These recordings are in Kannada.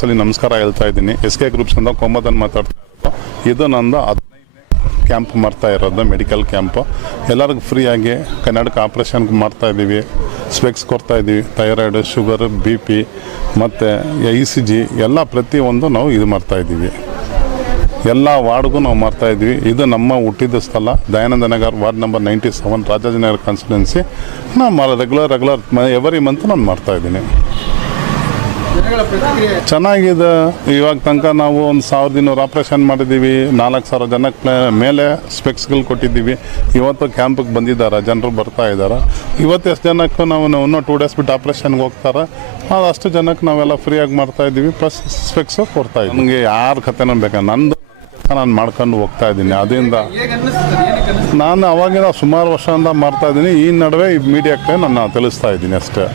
ಒಂದ್ಸಲಿ ನಮಸ್ಕಾರ ಹೇಳ್ತಾ ಇದ್ದೀನಿ. SK ಗ್ರೂಪ್ಸ್ ಅಂತ ಕೋಮದನ್ ಮಾತಾಡ್ತಾ ಇರೋದು. ಇದು ನಂದು 15ನೇ ಕ್ಯಾಂಪ್ ಮಾಡ್ತಾ ಇರೋದು, ಮೆಡಿಕಲ್ ಕ್ಯಾಂಪು. ಎಲ್ಲರಿಗೂ ಫ್ರೀಯಾಗಿ ಕನ್ನಡಕ ಆಪ್ರೇಷನ್ಗೆ ಮಾಡ್ತಾಯಿದ್ದೀವಿ, ಸ್ಪೆಕ್ಸ್ ಕೊಡ್ತಾಯಿದ್ದೀವಿ, ಥೈರಾಯ್ಡು, ಶುಗರ್, BP ಮತ್ತು ECG ಎಲ್ಲ ಪ್ರತಿಯೊಂದು ನಾವು ಇದು ಮಾಡ್ತಾಯಿದ್ದೀವಿ. ಎಲ್ಲ ವಾರ್ಡ್ಗೂ ನಾವು ಮಾಡ್ತಾಯಿದ್ವಿ. ಇದು ನಮ್ಮ ಹುಟ್ಟಿದ ಸ್ಥಳ Dayananda Nagar, ward number 97, Rajajinagar constituency. ನಾನು ರೆಗ್ಯುಲರ್ ಎವರಿ ಮಂತ್ ನಾನು ಮಾಡ್ತಾಯಿದ್ದೀನಿ. ಚೆನ್ನಾಗಿದೆ. ಇವಾಗ ತನಕ ನಾವು ಒಂದು 1200 ಆಪ್ರೇಷನ್ ಮಾಡಿದ್ದೀವಿ. 4000 ಜನಕ್ಕೆ ಮೇಲೆ ಸ್ಪೆಕ್ಸ್ಗಳು ಕೊಟ್ಟಿದ್ದೀವಿ. ಇವತ್ತು ಕ್ಯಾಂಪಿಗೆ ಬಂದಿದ್ದಾರೆ, ಜನರು ಬರ್ತಾ ಇದ್ದಾರೆ. ಇವತ್ತು ಎಷ್ಟು ಜನಕ್ಕೂ ನಾವು ಇನ್ನೂ 2 ಡೇಸ್ ಬಿಟ್ಟು ಆಪ್ರೇಷನ್ಗೆ ಹೋಗ್ತಾರೆ. ಅಷ್ಟು ಜನಕ್ಕೆ ನಾವೆಲ್ಲ ಫ್ರೀಯಾಗಿ ಮಾಡ್ತಾಯಿದ್ದೀವಿ, ಪ್ಲಸ್ ಸ್ಪೆಕ್ಸು ಕೊಡ್ತಾಯಿದ್ದೀವಿ. ನನಗೆ ಯಾರ ಕಥೆನೂ ಬೇಕಾ, ನಂದು ನಾನು ಮಾಡ್ಕೊಂಡು ಹೋಗ್ತಾ ಇದ್ದೀನಿ. ಅದರಿಂದ ನಾನು ಅವಾಗಿಂದ ಸುಮಾರು ವರ್ಷದಿಂದ ಮಾಡ್ತಾಯಿದ್ದೀನಿ. ಈ ನಡುವೆ ಈ ಮೀಡಿಯಾಕ್ಕೆ ನಾನು ತಿಳಿಸ್ತಾ ಇದ್ದೀನಿ ಅಷ್ಟೇ.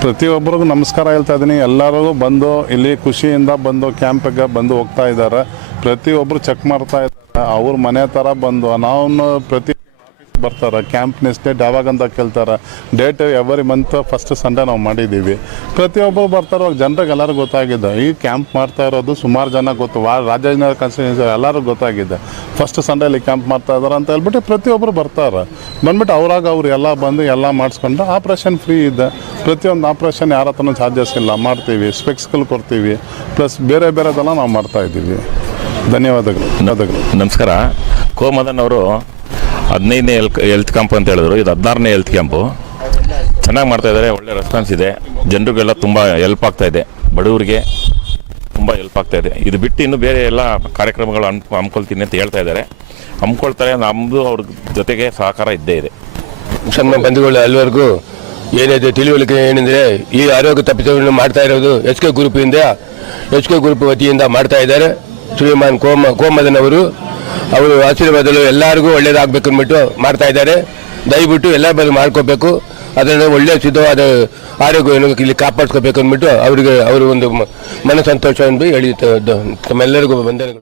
ಪ್ರತಿಯೊಬ್ಬರಿಗೂ ನಮಸ್ಕಾರ ಹೇಳ್ತಾ ಇದ್ದೀನಿ. ಎಲ್ಲರಿಗೂ ಬಂದು ಇಲ್ಲಿ ಖುಷಿಯಿಂದ ಬಂದು ಕ್ಯಾಂಪಿಗೆ ಬಂದು ಹೋಗ್ತಾ ಇದ್ದಾರೆ. ಪ್ರತಿಯೊಬ್ಬರು ಚೆಕ್ ಮಾಡ್ತಾ ಇದ್ದಾರೆ. ಅವ್ರ ಮನೆ ಥರ ಬಂದು ನಾವು ಪ್ರತಿ ಬರ್ತಾರೆ. ಕ್ಯಾಂಪ್ ನೆಕ್ಸ್ಟ್ ಡೇಟ್ ಯಾವಾಗಂತ ಕೇಳ್ತಾರೆ. Date every month first Sunday ನಾವು ಮಾಡಿದ್ದೀವಿ. ಪ್ರತಿಯೊಬ್ಬರು ಬರ್ತಾರೆ. ಅವಾಗ ಜನರಿಗೆ ಎಲ್ಲರಿಗೂ ಗೊತ್ತಾಗಿದೆ ಈ ಕ್ಯಾಂಪ್ ಮಾಡ್ತಾ ಇರೋದು. ಸುಮಾರು ಜನ ಗೊತ್ತು, ರಾಜಾಜಿನಗರ ಕಾನ್ಸ್ಟಿಟ್ಯೂನ್ಸಿ ಎಲ್ಲರಿಗೂ ಗೊತ್ತಾಗಿದೆ ಫಸ್ಟ್ ಸಂಡೇಲಿ ಕ್ಯಾಂಪ್ ಮಾಡ್ತಾ ಇದ್ದಾರೆ ಅಂತ ಹೇಳ್ಬಿಟ್ಟು ಪ್ರತಿಯೊಬ್ಬರು ಬರ್ತಾರೆ. ಬಂದ್ಬಿಟ್ಟು ಅವ್ರು ಎಲ್ಲ ಬಂದು ಎಲ್ಲ ಮಾಡಿಸ್ಕೊಂಡು ಆಪ್ರೇಷನ್ ಫ್ರೀ ಇದೆ. ಪ್ರತಿಯೊಂದು ಆಪ್ರೇಷನ್ ಯಾರ ಹತ್ರನೂ ಚಾರ್ಜಸ್ ಇಲ್ಲ, ಮಾಡ್ತೀವಿ. ಸ್ಪೆಕ್ಸ್ಗಳು ಕೊಡ್ತೀವಿ, ಪ್ಲಸ್ ಬೇರೆದೆಲ್ಲ ನಾವು ಮಾಡ್ತಾಯಿದ್ದೀವಿ. ಧನ್ಯವಾದಗಳು. ನಮಸ್ಕಾರ. ಕೋಮದನ್ ಅವರು 15ನೇ ಹೆಲ್ತ್ ಕ್ಯಾಂಪ್ ಅಂತ ಹೇಳಿದ್ರು. ಇದು 16ನೇ ಹೆಲ್ತ್ ಕ್ಯಾಂಪು. ಚೆನ್ನಾಗಿ ಮಾಡ್ತಾಯಿದ್ದಾರೆ, ಒಳ್ಳೆ ರೆಸ್ಪಾನ್ಸ್ ಇದೆ. ಜನರಿಗೆಲ್ಲ ತುಂಬ ಹೆಲ್ಪ್ ಆಗ್ತಾಯಿದೆ, ಬಡವರಿಗೆ ತುಂಬ ಹೆಲ್ಪ್ ಆಗ್ತಾಯಿದೆ. ಇದು ಬಿಟ್ಟು ಇನ್ನು ಬೇರೆ ಎಲ್ಲ ಕಾರ್ಯಕ್ರಮಗಳು ಹಮ್ಮಿಕೊಳ್ತೀನಿ ಅಂತ ಹೇಳ್ತಾ ಇದ್ದಾರೆ. ಹಮ್ಮಿಕೊಳ್ತಾರೆ. ನಮ್ಮದು ಅವ್ರ ಜೊತೆಗೆ ಸಹಕಾರ ಇದ್ದೇ ಇದೆ. ಸನ್ಮಾನ ಬಂಧುಗಳು ಎಲ್ಲರಿಗೂ ಏನಿದೆ ತಿಳಿವಳಿಕೆ ಏನೆಂದರೆ, ಈ ಆರೋಗ್ಯ ತಪಾಸಣೆಯನ್ನು ಮಾಡ್ತಾ ಇರೋದು SK ಗ್ರೂಪ್ ವತಿಯಿಂದ ಮಾಡ್ತಾ ಇದ್ದಾರೆ. ಶ್ರೀಮಾನ್ ಕೋಮದನ್ ಅವರು ಆಶೀರ್ವಾದಗಳು ಎಲ್ಲರಿಗೂ ಒಳ್ಳೇದಾಗಬೇಕು ಅಂದ್ಬಿಟ್ಟು ಮಾಡ್ತಾ ಇದ್ದಾರೆ. ದಯವಿಟ್ಟು ಎಲ್ಲ ಬಂದು ಮಾಡ್ಕೋಬೇಕು. ಅದನ್ನು ಒಳ್ಳೆಯ ಶುದ್ಧವಾದ ಆರೋಗ್ಯವನ್ನು ಇಲ್ಲಿ ಕಾಪಾಡ್ಕೋಬೇಕು ಅಂದ್ಬಿಟ್ಟು ಅವರು ಒಂದು ಮನಸಂತೋಷ ಅಂತ ಹೇಳಿ ತಮ್ಮೆಲ್ಲರಿಗೂ ವಂದನೆಗಳು.